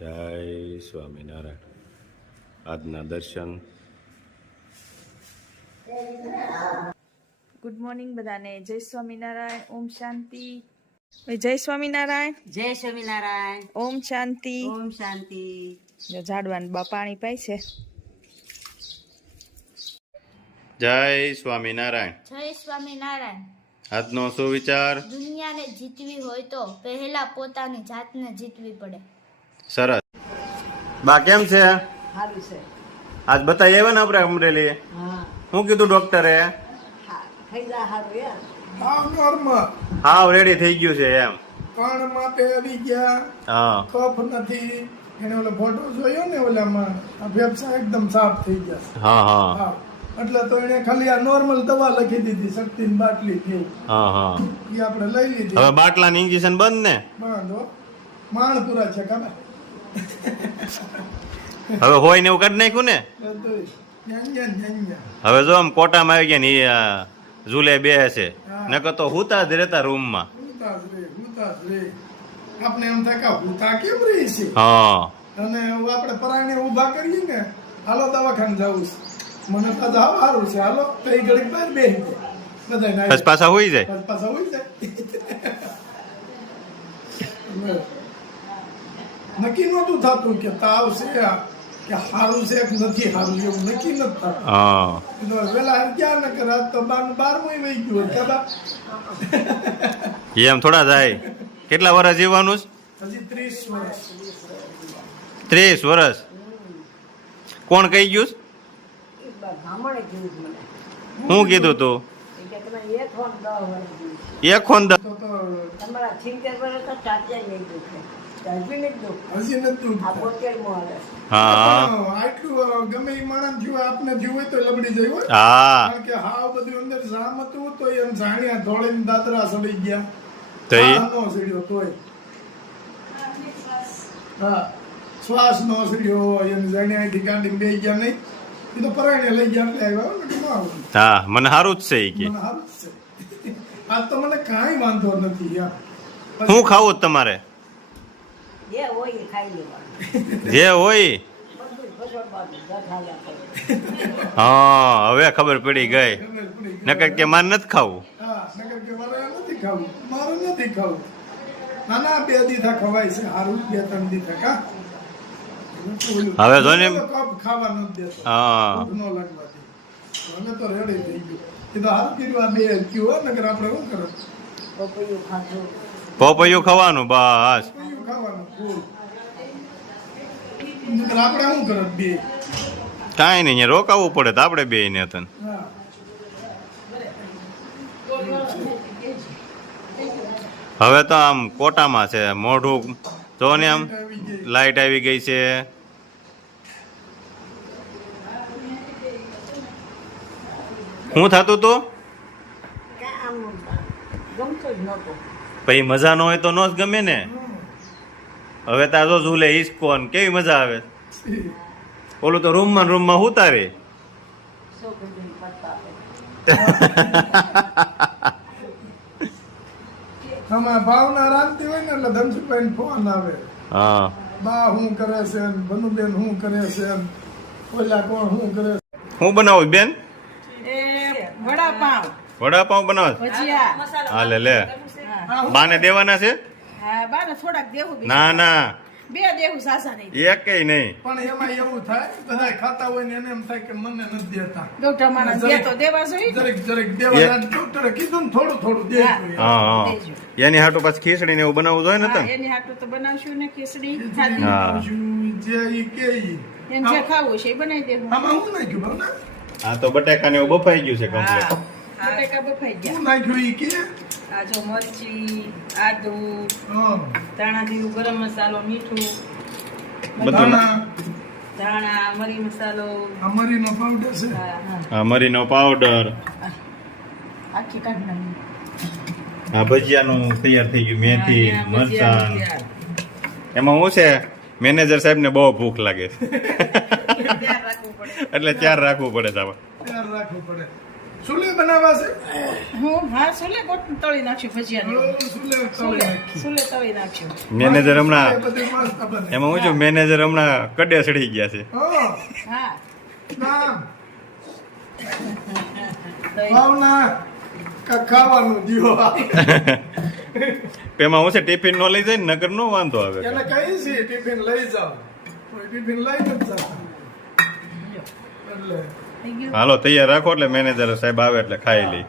જય સ્વામિનારાયણ. આજના દર્શન. ગુડ મોર્નિંગ બધાને. જય સ્વામિનારાયણ. ઓમ શાંતિ. જય સ્વામિનારાયણ. જય સ્વામિનારાયણ. ઓમ શાંતિ. ઓમ શાંતિ. જો ઝાડવાન બા પાણી પાય છે. જય સ્વામિનારાયણ. જય સ્વામિનારાયણ. આજનો સુવિચાર. દુનિયાને જીતવી હોય તો પહેલા પોતાની જાતને જીતવી પડે. સરસ. બા કેમ છે? આજ બતાવી આવ્યા ને આપણે અમરેલી? શું કીધું ડોક્ટરે? હા થઈ રેડી થઈ ગયું છે એમ. પણ માટે આવી ગયા. હા. કફ નથી. એને ઓલો ફોટો જોયો ને ઓલામાં આ ફેફસા એકદમ સાફ થઈ ગયા હા હા. એટલે તો એને ખાલી આ નોર્મલ દવા લખી દીધી શક્તિની બાટલી થી હા હા. એ આપણે લઈ લીધી. હવે બાટલાની ઇન્જેક્શન બંધ ને? બાંધો માણપુરા છે ખબર હવે હોય ને એવું કાઢી નાખ્યું ને. હવે જો આમ કોટામાં આવી ગયા ને એ ઝૂલે બે છે. નકર તો હુતા જ રહેતા રૂમમાં. આપણે એમ થાય કે હુતા કેમ રહી છે? હા. અને આપણે પરાણે ઊભા કરીએ ને હાલો દવાખાને જવું છે. મને તો જાવ સારું છે. હાલો તો એ ઘડીક બહાર બેસી જાય બધા પાછા હોઈ જાય. પાછા હોય જાય. નક્કી નહોતું થતું કે તાવ છે કે સારું છે કે નથી સારું એવું નક્કી નથી થતું. હા. એટલે વેલા ક્યાં ન કરે આજ તો બાર બારમું વહી ગયું કે બા એમ થોડા જાય કેટલા વર્ષ જીવવાનું છે? હજી ત્રીસ વર્ષ. ત્રીસ વર્ષ. કોણ કહી ગયું બ્રાહ્મણે કીધું શું કીધું તું કે એક ફોન દસ. આ? આ શ્વાસ નો સીડ્યો એમ જાણ્યા અહીંથી બે ગયા નહીં. એ તો પરાયણે લઈ ગયા એટલે આવ્યા હો, મને સારું જ છે ઈ કે. મને સારું જ છે. આજ તો મને કાંઈ વાંધો નથી યાર. શું ખાવું છે તમારે? જે હોય ખાઈ લેવાનું. જે હા હવે ખબર પડી ગઈ. નકર કે મારે નથી ખાવું. નકર કે મારે નથી ખાવું. મારે નથી ખાવું. ના ના બે દીધા ખવાય છે. હારું બે ત્રણ દીધા. કા? હવે જો ને- કપ દેતો હા. ભૂખ ન હવે તો રેડી થઈ ગયું. એ તો હારું કર્યું આ બે કયું નકર આપણે શું કરો પપૈયું ખાધું. પપૈયું ખાવાનું બસ કયું ખાવાનું ફૂલ નકર આપણે શું કરો બે? કાંઈ નહીં અહીંયા રોકાવું પડે તો આપણે બે ને તને. હવે તો આમ કોટામાં છે મોઢું. જો ને આમ લાઈટ આવી ગઈ છે. શું થતું તું? પછી મજા ન હોય તો ન જ ગમે ને? હવે તાજો ઝૂલે હિસકોન કેવી મજા આવે? ઓલું તો રૂમમાં રૂમમાં ઉતારે ભાવના રાંધતી હોય ને એટલે ધનસુભાઈ ફોન આવે. હા. બા હું કરે છે ને? ભનુબેન શું કરે છે ઓલા કોણ શું કરે છે? હું બનાવું બેન? એ વડાપાવ. વડાપાઉં બનાવ? લે બાને દેવાના છે? હા બાને થોડાક દેવું ના ના. બે દેવું સાસા નહીં. એકેય નહીં. પણ એમાં એવું થાય બધા ખાતા હોય ને એને એમ થાય કે મને નથી દેતા. ડોક્ટર માણસ દે તો દેવા જોઈએ જરીક જરીક દેવા ડોક્ટરે કીધું ને થોડું થોડું દેજો હા. એમ. હા હા. દેજો. એની હાટું પાછી ખીચડી ને એવું બનાવવું જોઈએ ને તને? એની હાટું તો બનાવશું ને ખીચડી ખાધી. જે ઈ કે ઈ. જે ખાવું છે એ બનાવી દેવું. આમાં શું નાખ્યું ભાવના હા તો બટાકા ને એવું બફાઈ ગયું છે કમ્પ્લીટ બટેકા બફાઈ ગયા. નાખ્યું ઈ કે આ જો મરચી આદુ ધાણા જીરું ગરમ મસાલો મીઠું ધાણા મરી મસાલો. મરીનો પાવડર છે. હા હા. હા મરીનો પાવડર આખી કાઢ નાખી. આ ભજીયાનું તૈયાર થઈ ગયું મેથી હા, મરચાં. એમાં શું છે? મેનેજર સાહેબ ને બહુ ભૂખ લાગે. એટલે ચાર રાખવું પડે સાહેબ ચાર રાખવું પડે. સુલે બનાવવા છે? હું હા સુલે ગોટ તળી નાખ્યું ભજીયા સુલે તળી સુલે તળી નાખ્યું. મેનેજર હમણાં બધી મસ્ત બને. એમાં હું છું મેનેજર હમણાં કડે સડી ગયા છે. હા, હા. નામ. ભાવના. કા ખાવાનું દ્યો. એમાં હું છે ટિફિન નો લઈ જાય ને નગર નો વાંધો આવે. છીએ ટિફિન લઈ જાઓ. ટિફિન લઈ એટલે ગયું હાલો તૈયાર રાખો એટલે મેનેજર સાહેબ આવે એટલે ખાઈ લઈ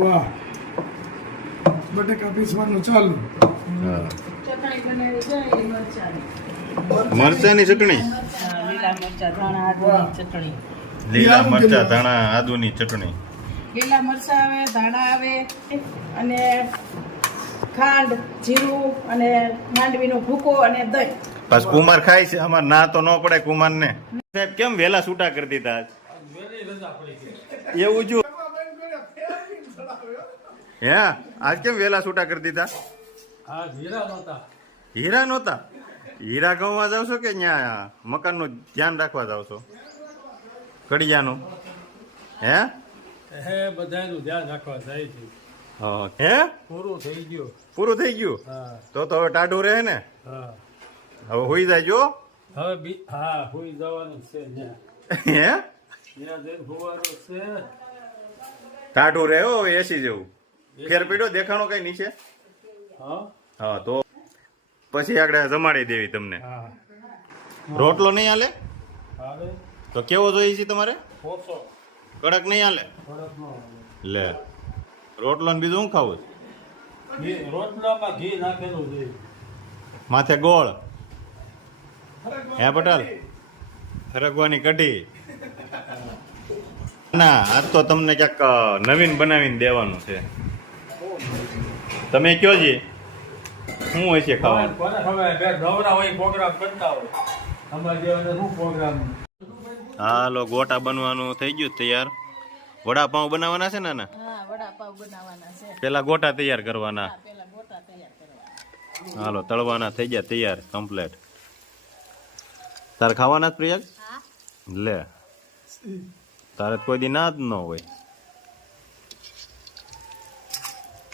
વાહ બટેકા પીસવાનું ચાલુ. ચટણી બનાવી મરચાની મરચાની ચટણી? લીલા મરચા ધાણા આદુની ચટણી. લીલા યાદ મરચા કેમ? ધાણા આદુની ચટણી. લીલા મરચા આવે ધાણા આવે અને ખાંડ જીરું અને માંડવીનો ભૂકો અને દહીં. બસ કુમાર ખાય છે અમાર ના તો ન પડે કુમાર ને સાહેબ કેમ વેલા છૂટા કરી દીધા એવું જો હે આજ કેમ વેલા છૂટા કરી દીધા? હીરા નહોતા? હીરા ગામમાં જાવ છો કે ત્યાં મકાનનું ધ્યાન રાખવા જાવ છો? કડિયાનું? હે? હે બધાનું ધ્યાન રાખવા જાય છે. હે પૂરું થઈ ગયું. પૂરું થઈ ગયું? તો તો હવે ટાઢું રહે ને? હવે હોઈ જાય જો. હવે બી હા હુઈ જવાનું છે હે? ટાઢું રહે હો એસી જેવું? ફેર પીડો દેખાણો કઈ નીચે? હા. હા તો પછી આગળ જમાડી દેવી તમને. રોટલો નહીં હાલે? તો કેવો જોઈએ છે તમારે? કડક નહીં હાલે? લે. રોટલો ને બીજું શું ખાવું રોટલામાં ઘી નાખેલું છે માથે ગોળ? હે પટેલ? રગવાની કઢી. ના આજ તો તમને ક્યાંક નવીન બનાવીને દેવાનું છે. તમે કયો જી? શું હોય છે ખાવાનું? કોને ખબર બે નવરા હોય પ્રોગ્રામ કરતા હોય. અમારે જેવાને શું પ્રોગ્રામ હાલો ગોટા બનવાનું થઈ ગયું તૈયાર. વડાપાઉં બનાવવાના છે ને છે. પેલા ગોટા તૈયાર કરવાના. પેલા ગોટા તૈયાર કરવા હાલો તળવાના થઈ ગયા તૈયાર કમ્પ્લેટ તારે ખાવાના જ પ્રિયા? લે. તારે કોઈ દી ના જ ન હોય.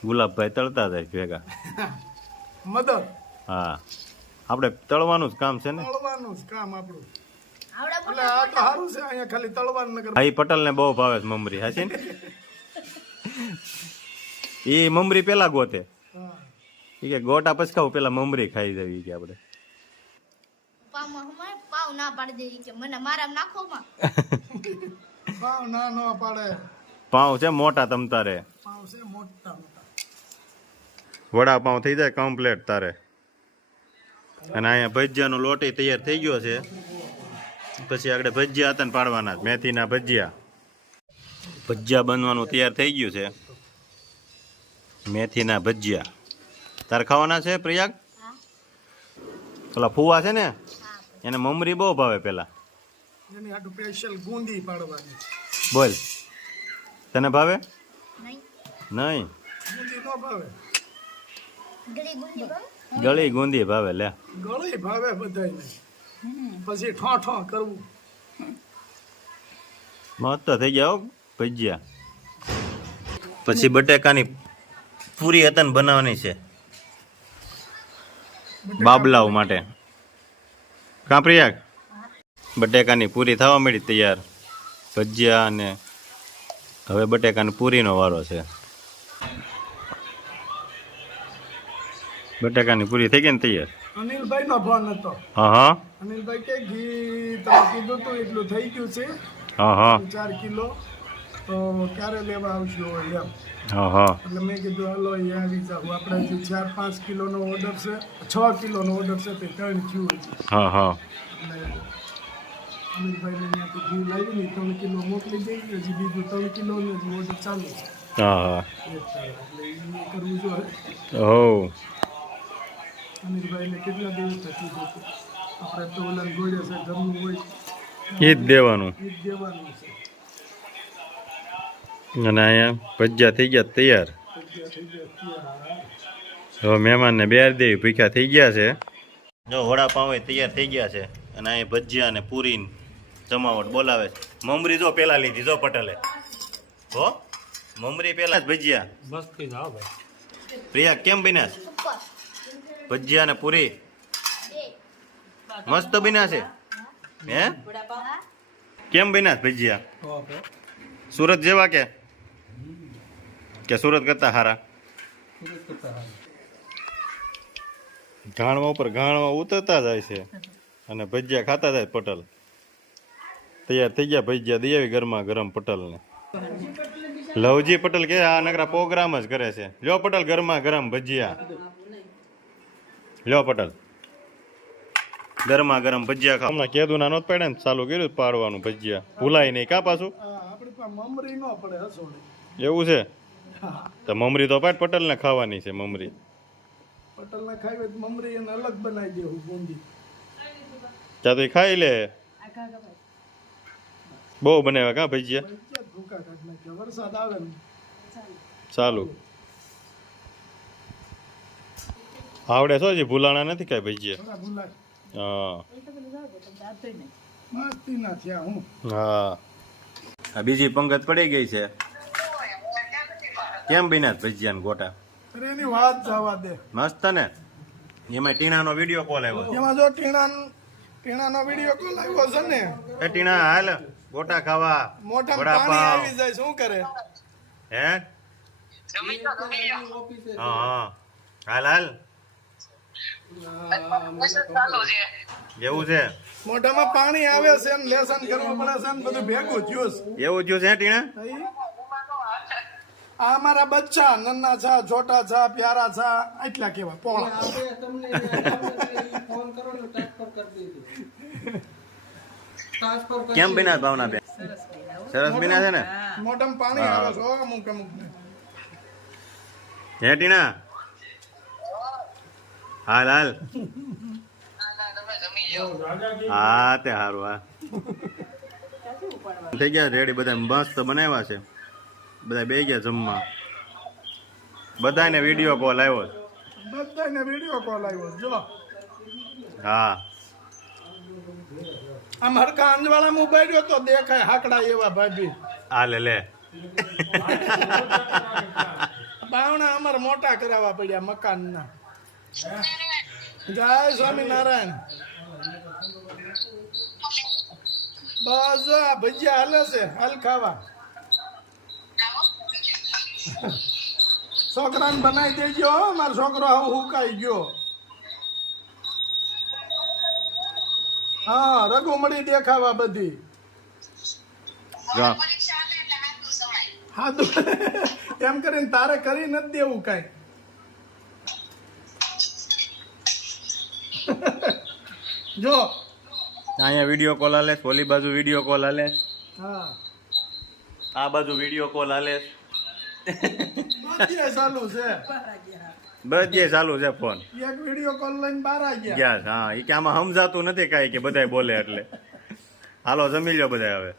ગુલાબભાઈ તળતા જાય ભેગા. મદદ. હા. આપણે તળવાનું જ કામ છે ને? તળવાનું જ કામ આપણું. એટલે આ તો સારું છે અહીંયા ખાલી તળવાનું નગર ભાઈ પટેલ ને બહુ ભાવે છે મમરી હાચી ને? એ મમરી પેલા ગોતે. હા. કે ગોટા પછી ખાવું પેલા મમરી ખાઈ જવી કે આપણે. પાવમાં ના પાડી દે કે મને મારા નાખો માં ભાવ ના નો પાડે. પાઉં છે મોટા તમ તારે. ભાવ છે મોટા મોટા. વડાપાઉં થઈ જાય કમ્પ્લીટ તારે. અને અહીંયા ભજીયાનો લોટી તૈયાર થઈ ગયો છે. પછી આગળ ભજીયા હતા ને પાડવાના મેથીના ભજીયા. ભજીયા બનવાનું તૈયાર થઈ ગયું છે. મેથીના ભજીયા. તારે ખાવાના છે પ્રયાગ? પેલા ફુવા છે ને? હા એને મમરી બહુ ભાવે પેલા. એની આટલું સ્પેશિયલ ગુંદી પાડવાની. બોલ. તને ભાવે? નહીં. નહીં. ગુંદી ન ભાવે. ગળી ગુંદી ભાવે? લે. ગળી ભાવે બધાયને. પછી ઠો ઠો કરવું. મસ્ત થઈ ગયા હો ભજીયા. પછી બટેકાની પૂરી હતન બનાવવાની છે. બાબલાઓ માટે. કાં પ્રિયાગ બટેકાની પૂરી થવા મળી તૈયાર. ભજીયા અને હવે બટેકાની પૂરીનો વારો છે. બટેકાની પૂરી થઈ ગઈ ને તૈયાર? અનિલભાઈ નો ફોન હતો. હા હા. અનિલભાઈ કે ઘી તમે કીધું તું એટલું થઈ ગયું છે. હા હા. ચાર કિલો. તો ક્યારે લેવા આવશો એમ? એટલે મેં કીધું હાલો અહીંયા આવી જાવ આપણે જે ચાર પાંચ કિલોનો ઓર્ડર છે છ કિલોનો ઓર્ડર છે તે ત્રણ થયું હજી હા હા. એટલે ત્રણ કિલો મોકલી દઈ હજી બીજું ત્રણ કિલોનો જ ઓર્ડર ચાલુ છે. હા કરવું જોઈએ. હો. અનિલભાઈને કેટલા દિવસ થતી આપણે તો ઓલા ગોળે છે ઘરનું હોય. એ જ દેવાનું. એ જ દેવાનું છે. અને અહીંયા ભજીયા થઈ ગયા તૈયાર. હવે મહેમાનને બેર દેવી ભીખા થઈ ગયા છે. જો વડાપાઉં તૈયાર થઈ ગયા છે અને અહીંયા ભજીયા અને પૂરી જમાવટ બોલાવે છે. મમરી જો પેલા લીધી જો પટેલે. હો? મમરી પેલા જ ભજીયા. મસ્તી જાવ ભાઈ. પ્રિયા કેમ બન્યા છે? ભજીયા ને પૂરી? મસ્ત બન્યા છે? હે? કેમ બન્યા ભજીયા? સુરત જેવા કે? કે સુરત કરતા હારા? ઘાણવા ઉપર ઘાણવા ઉતરતા જાય છે. અને ભજીયા ખાતા જાય પટલ. તૈયાર થઈ ગયા ભજીયા દઈ આવી ગરમા ગરમ પટલને. લવજી પટેલ કે આ નકરા પ્રોગ્રામ જ કરે છે. લ્યો પટેલ ગરમા ગરમ ભજીયા. લ્યો પટેલ. ગરમા ગરમ ભજીયા ખા હમણાં કેદું ના નોત પડે ને ચાલુ કર્યું પાડવાનું ભજીયા. ભૂલાય નહીં કા પાછું? હા આપણી પાસે મમરી ન પડે હસોડે. એવું છે? તો મમરી તો પાટ પટેલ ને ખાવાની છે મમરી. પટલને ખાવી તો મમરી એને અલગ બનાવી દેવું બુંદી ચા તો એ ખાઈ લે. બહુ બનાવ્યા કા ભજીયા? વરસાદ આવે ચાલુ. આવડે શું છે ભૂલાણા નથી કાંઈ ભજીયા? હા. મસ્તી ના થયા હું. હા. બીજી પંગત પડી ગઈ છે. કેમ બન્યા ભજીયા ગોટા? અરે એની વાત જવા દે. મસ્ત ને? એમાં ટીણાનો વીડિયો કોલ આવ્યો એમાં જો ટીણા ટીણાનો વીડિયો કોલ આવ્યો છે ને એ ટીણા હાલ. ગોટા ખાવા. મોટા પાણી આવી જાય શું કરે? હે? હા હા. હાલ હાલ. એવું છે? મોઢામાં પાણી આવે છે લેસન કરવું પડે છે બધું ભેગું થયું એવું જ્યુસ હે ટીણા આ મારા બચ્ચા નન્ના છા છોટા છા પ્યારા છા એટલા કેવા પોળા કેમ બિના ભાવના બે સરસ બિના છે ને? મોટમ પાણી આવે છો અમુક અમુક હે ટીના? હાલ હાલ. હા તે હારું હા. થઈ ગયા રેડી બધા મસ્ત બનાવ્યા છે. બધા બે ગયા જમવા. બધાને વીડિયો કોલ આવ્યો બધાને વીડિયો કોલ આવ્યો જો હા. આમ હરકા અંજવાળા તો દેખાય હાકડા એવા ભાભી. આ લે લે. બાવણા અમારે મોટા કરાવવા પડ્યા મકાનના. જય સ્વામિનારાયણ. બસ આ ભજીયા હાલે છે હાલ ખાવા. છોકરાને બનાવી દેજો મારો છોકરો આવું હુકાઈ ગયો. હા રઘુ મળી દેખાવા બધી. જો. એમ કરીને તારે કરી નથી દેવું કઈ. જો. અહીંયા વીડિયો કોલ આલે ઓલી બાજુ વીડિયો કોલ આલે હા. આ બાજુ વીડિયો કોલ. બધે ચાલુ છે. બધે ચાલુ છે ફોન. એક વીડિયો કોલ લઈને બહાર આવી ગયા. હા. એ કે આમાં સમજાતું નથી કાંઈ કે બધાય બોલે એટલે. હાલો જમી લો બધા હવે.